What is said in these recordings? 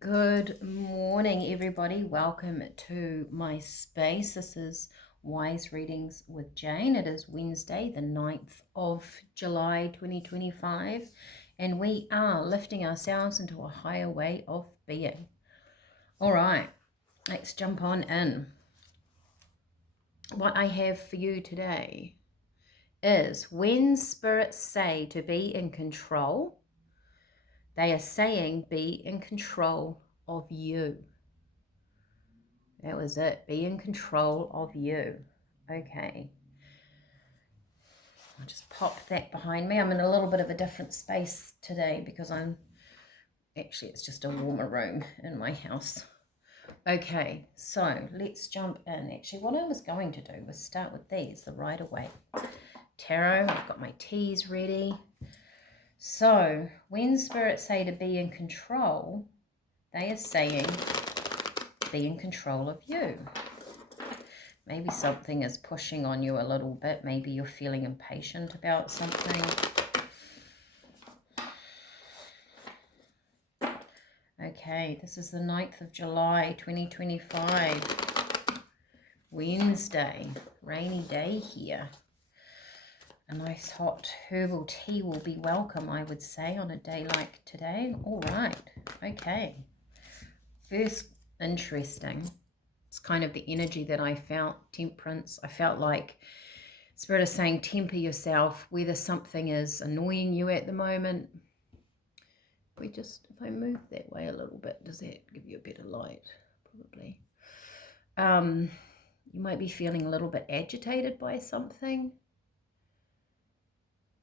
Good morning, everybody. Welcome to my space. This is Wise Readings with Jane. It is Wednesday, the 9th of July, 2025, and we are lifting ourselves into a higher way of being. All right, let's jump on in. What I have for you today is when spirits say to be in control, they are saying be in control of you. That was it. Be in control of you. Okay. I'll just pop that behind me. I'm in a little bit of a different space today because it's just a warmer room in my house. Okay, so let's jump in. Actually, what I was going to do was start with these, the Rider-Waite Tarot. I've got my teas ready. So, when spirits say to be in control, they are saying be in control of you. Maybe something is pushing on you a little bit. Maybe you're feeling impatient about something. Okay, this is the 9th of July, 2025. Wednesday, rainy day here. A nice hot herbal tea will be welcome, I would say, on a day like today. All right, okay. First, interesting. It's kind of the energy that I felt, temperance. I felt like Spirit is saying temper yourself, whether something is annoying you at the moment. If I move that way a little bit, does that give you a better light? Probably. You might be feeling a little bit agitated by something.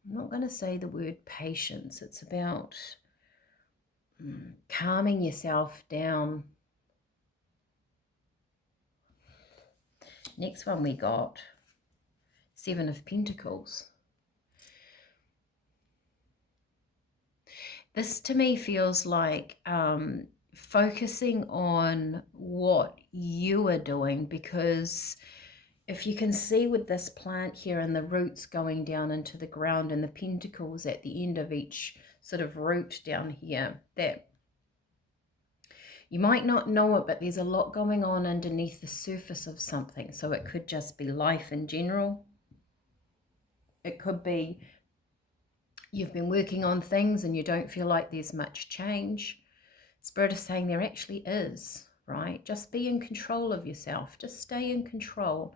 I'm not going to say the word patience. It's about calming yourself down. Next one we got, Seven of Pentacles. This to me feels like focusing on what you are doing, because if you can see with this plant here and the roots going down into the ground and the pentacles at the end of each sort of root down here, that you might not know it, but there's a lot going on underneath the surface of something. So it could just be life in general. It could be you've been working on things and you don't feel like there's much change. Spirit is saying there actually is, right? Just be in control of yourself. Just stay in control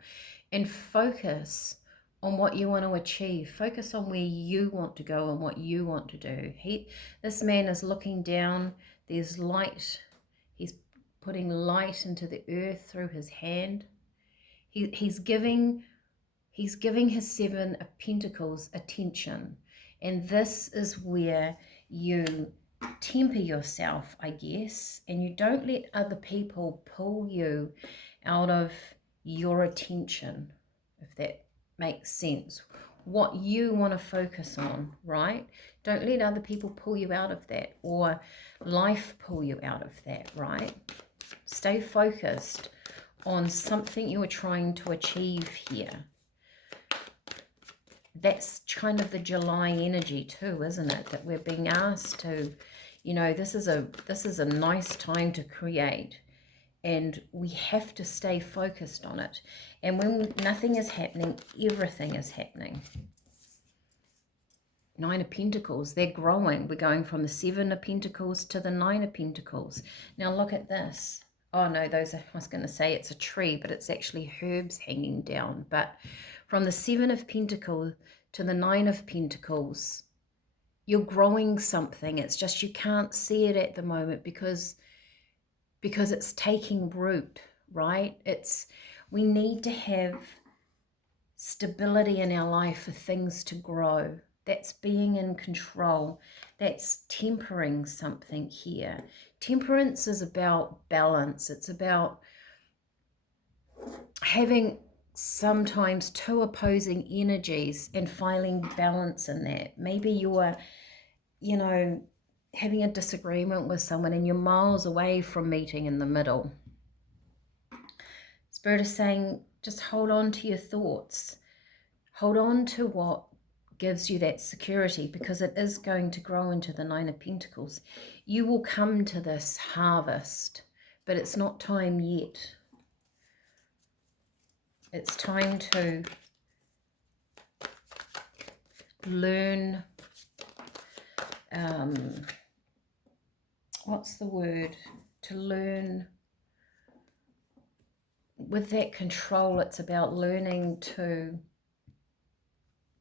and focus on what you want to achieve. Focus on where you want to go and what you want to do. This man is looking down. There's light. He's putting light into the earth through his hand. He's giving his Seven of Pentacles attention. And this is where you temper yourself, I guess, and you don't let other people pull you out of your attention, if that makes sense. What you want to focus on, right? Don't let other people pull you out of that, or life pull you out of that, right? Stay focused on something you are trying to achieve here. That's kind of the July energy too, isn't it? That we're being asked to, this is a nice time to create, and we have to stay focused on it. And when nothing is happening, everything is happening. Nine of Pentacles, they're growing. We're going from the Seven of Pentacles to the Nine of Pentacles. Now look at this. Oh no, I was going to say it's a tree, but it's actually herbs hanging down. But from the Seven of Pentacles to the Nine of Pentacles, you're growing something. It's just you can't see it at the moment because it's taking root, right? We need to have stability in our life for things to grow. That's being in control. That's tempering something here. Temperance is about balance. It's about having sometimes two opposing energies and finding balance in that. Maybe you're, having a disagreement with someone and you're miles away from meeting in the middle. Spirit is saying, just hold on to your thoughts. Hold on to what gives you that security, because it is going to grow into the Nine of Pentacles. You will come to this harvest, but it's not time yet. It's time to learn, what's the word? To learn with that control. It's about learning to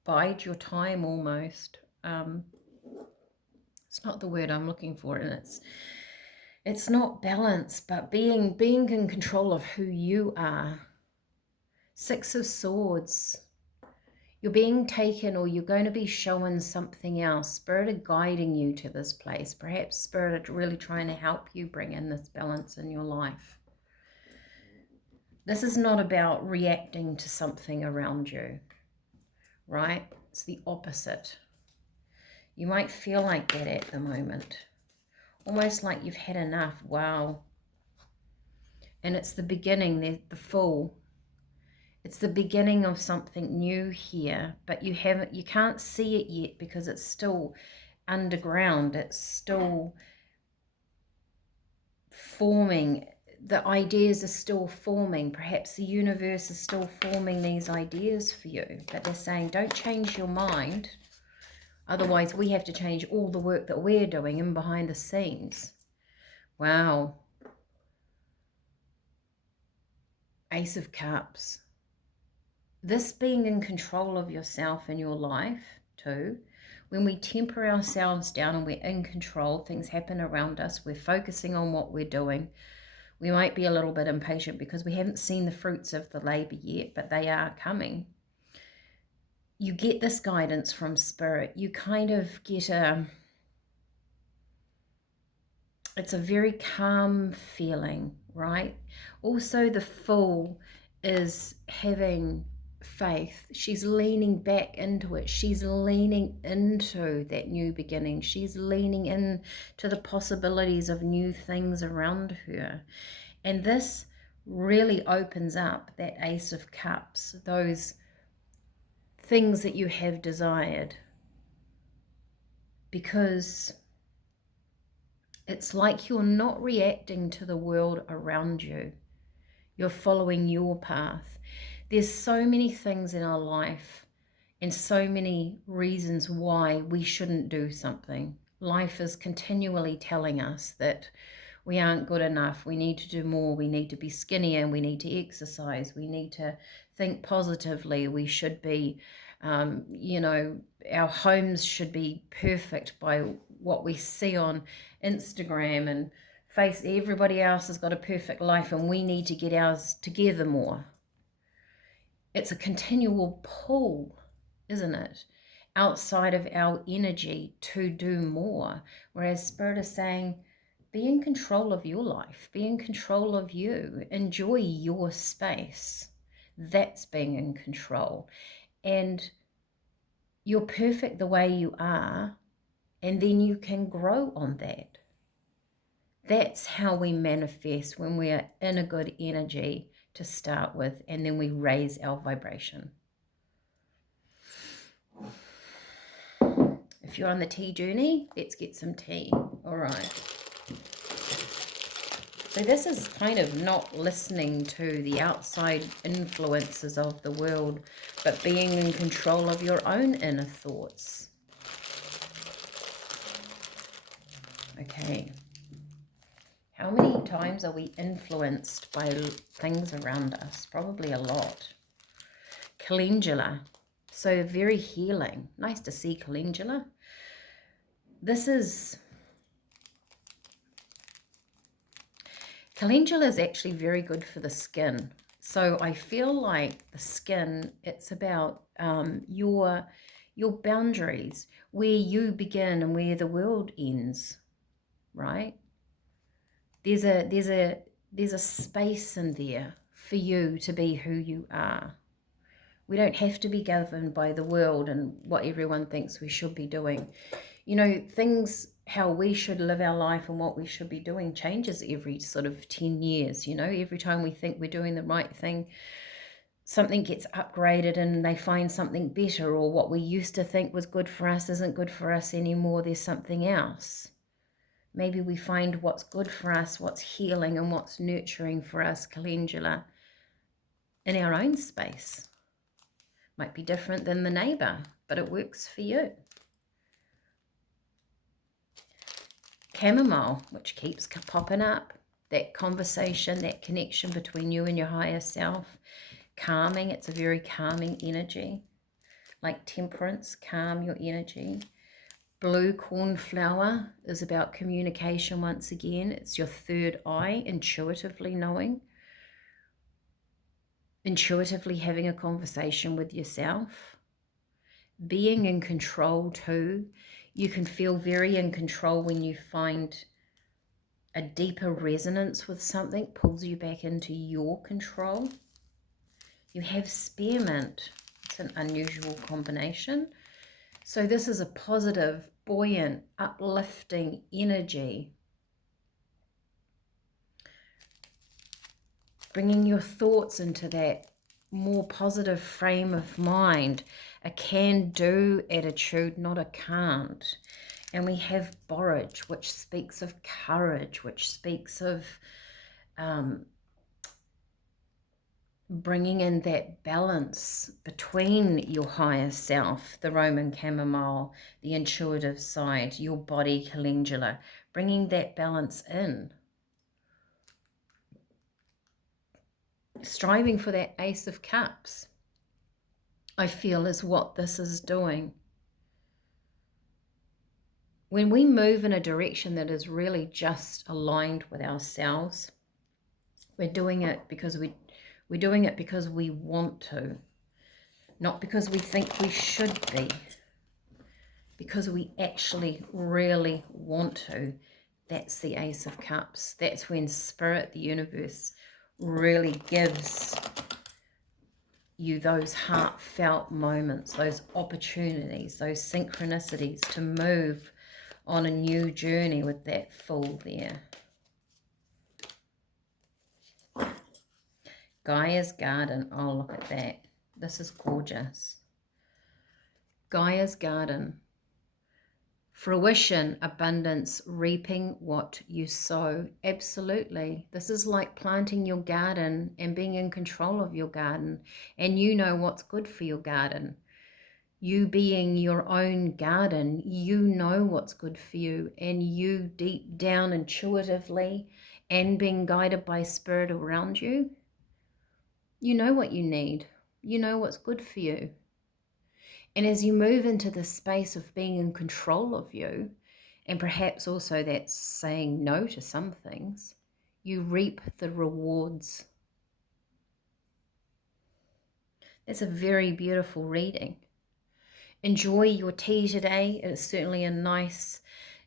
bide your time almost. It's not the word I'm looking for, and it's not balance, but being in control of who you are. Six of Swords. You're being taken, or you're going to be shown something else. Spirit are guiding you to this place. Perhaps Spirit are really trying to help you bring in this balance in your life. This is not about reacting to something around you, right? It's the opposite. You might feel like that at the moment. Almost like you've had enough. Wow. And it's the beginning, the Fool. It's the beginning of something new here, but you can't see it yet because it's still underground. It's still forming. The ideas are still forming. Perhaps the universe is still forming these ideas for you, but they're saying, don't change your mind. Otherwise, we have to change all the work that we're doing in behind the scenes. Wow. Ace of Cups. This being in control of yourself and your life too. When we temper ourselves down and we're in control, things happen around us. We're focusing on what we're doing. We might be a little bit impatient because we haven't seen the fruits of the labor yet, but they are coming. You get this guidance from Spirit. You kind of get it's a very calm feeling, right? Also, the Fool is having faith. She's leaning back into it. She's leaning into that new beginning. She's leaning into the possibilities of new things around her. And this really opens up that Ace of Cups, those things that you have desired, because it's like you're not reacting to the world around you. You're following your path. There's so many things in our life and so many reasons why we shouldn't do something. Life is continually telling us that we aren't good enough. We need to do more. We need to be skinnier. We need to exercise. We need to think positively. We should be, our homes should be perfect by what we see on Instagram and everybody else has got a perfect life and we need to get ours together more. It's a continual pull, isn't it? Outside of our energy to do more. Whereas Spirit is saying, be in control of your life. Be in control of you. Enjoy your space. That's being in control. And you're perfect the way you are. And then you can grow on that. That's how we manifest, when we are in a good energy to start with, and then we raise our vibration. If you're on the tea journey, let's get some tea. All right. So this is kind of not listening to the outside influences of the world, but being in control of your own inner thoughts. Okay. How many times are we influenced by things around us? Probably a lot. Calendula. So very healing. Nice to see calendula. Calendula is actually very good for the skin. So I feel like the skin, it's about your boundaries, where you begin and where the world ends, right? There's a space in there for you to be who you are. We don't have to be governed by the world and what everyone thinks we should be doing. You know, things, how we should live our life and what we should be doing changes every sort of 10 years. You know, every time we think we're doing the right thing, something gets upgraded and they find something better, or what we used to think was good for us isn't good for us anymore. There's something else. Maybe we find what's good for us, what's healing and what's nurturing for us, calendula, in our own space. Might be different than the neighbor, but it works for you. Chamomile, which keeps popping up, that conversation, that connection between you and your higher self. Calming, it's a very calming energy. Like temperance, calm your energy. Blue cornflower is about communication once again. It's your third eye, intuitively knowing. Intuitively having a conversation with yourself. Being in control too. You can feel very in control when you find a deeper resonance with something, pulls you back into your control. You have spearmint. It's an unusual combination. So this is a positive, buoyant, uplifting energy. Bringing your thoughts into that more positive frame of mind. A can-do attitude, not a can't. And we have borage, which speaks of courage, which speaks of bringing in that balance between your higher self, the Roman chamomile, the intuitive side, your body, calendula, bringing that balance in. Striving for that Ace of Cups, I feel, is what this is doing. When we move in a direction that is really just aligned with ourselves, we're doing it because we're doing it because we want to, not because we think we should be, because we actually really want to. That's the Ace of Cups. That's when Spirit, the universe, really gives you those heartfelt moments, those opportunities, those synchronicities to move on a new journey with that Fool there. Gaia's Garden. Oh, look at that. This is gorgeous. Gaia's Garden. Fruition, abundance, reaping what you sow. Absolutely. This is like planting your garden and being in control of your garden. And you know what's good for your garden. You being your own garden, you know what's good for you. And you deep down intuitively and being guided by Spirit around you, you know what you need. You know what's good for you. And as you move into the space of being in control of you, and perhaps also that's saying no to some things, you reap the rewards. That's a very beautiful reading. Enjoy your tea today. It's certainly a nice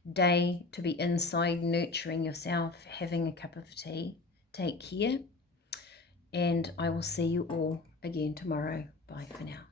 day to be inside, nurturing yourself, having a cup of tea. Take care. And I will see you all again tomorrow. Bye for now.